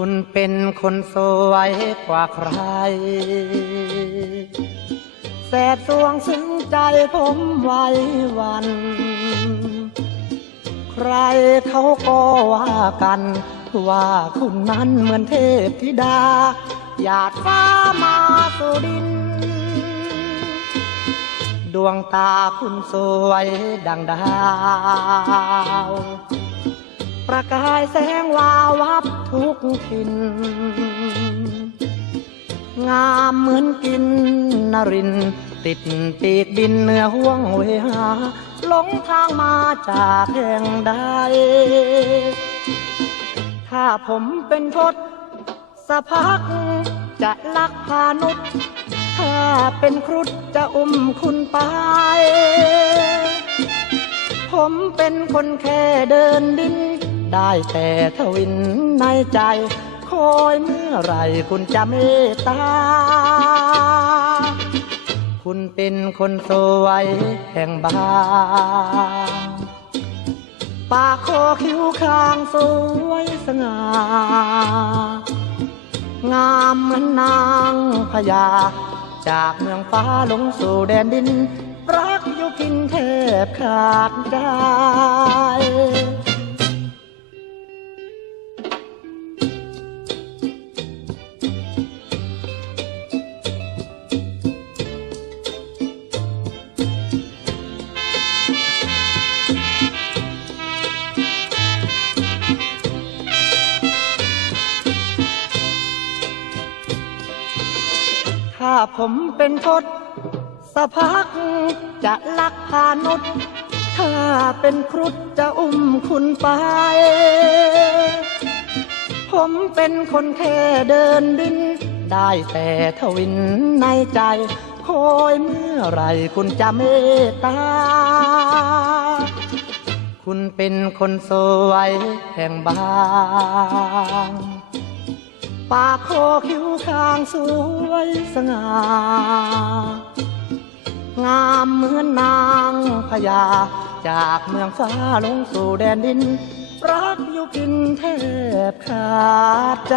คุณเป็นคนสวยกว่าใคร แสบสวงซึ้งใจผมไว้วัน ใครเขาก็ว่ากัน ว่าคุณนั้นเหมือนเทพธิดา หยาดฟ้ามาสู่ดิน ดวงตาคุณสวยดังดาว ประกายแสงวาวับทุกทิน งามเหมือนกินนริน ติดปีกบินเหนือห่วงเวหาหลงทางมาจากแห่งใด ถ้าผมเป็นทศสะพักจะลักพานุษย์ถ้าเป็นครุฑจะอุ้มคุณไป ผมเป็นคนแค่เดินดิน ได้แต่ทวินในใจคอยเมื่อไรคุณจะเมตตา คุณเป็นคนสวยแห่งบางปากคอคิ้วคางสวยสง่างามเหมือนนางพญา จากเมืองฟ้าลงสู่แดนดิน รักอยู่กินแทบขาดใจ ถ้าผมเป็นทศสะพักจะลักพานุษย์ถ้าเป็นครุฑจะอุ้มคุณไป ผมเป็นคนแค่เดินดิน ได้แต่ทวินในใจคอยเมื่อไรคุณจะเมตตา คุณเป็นคนสวยแห่งบาง ปากคอคิ้วคางสวยสง่างามเหมือนนางพญาจากเมืองฟ้าลงสู่แดนดิน รักอยู่กินแทบขาดใจ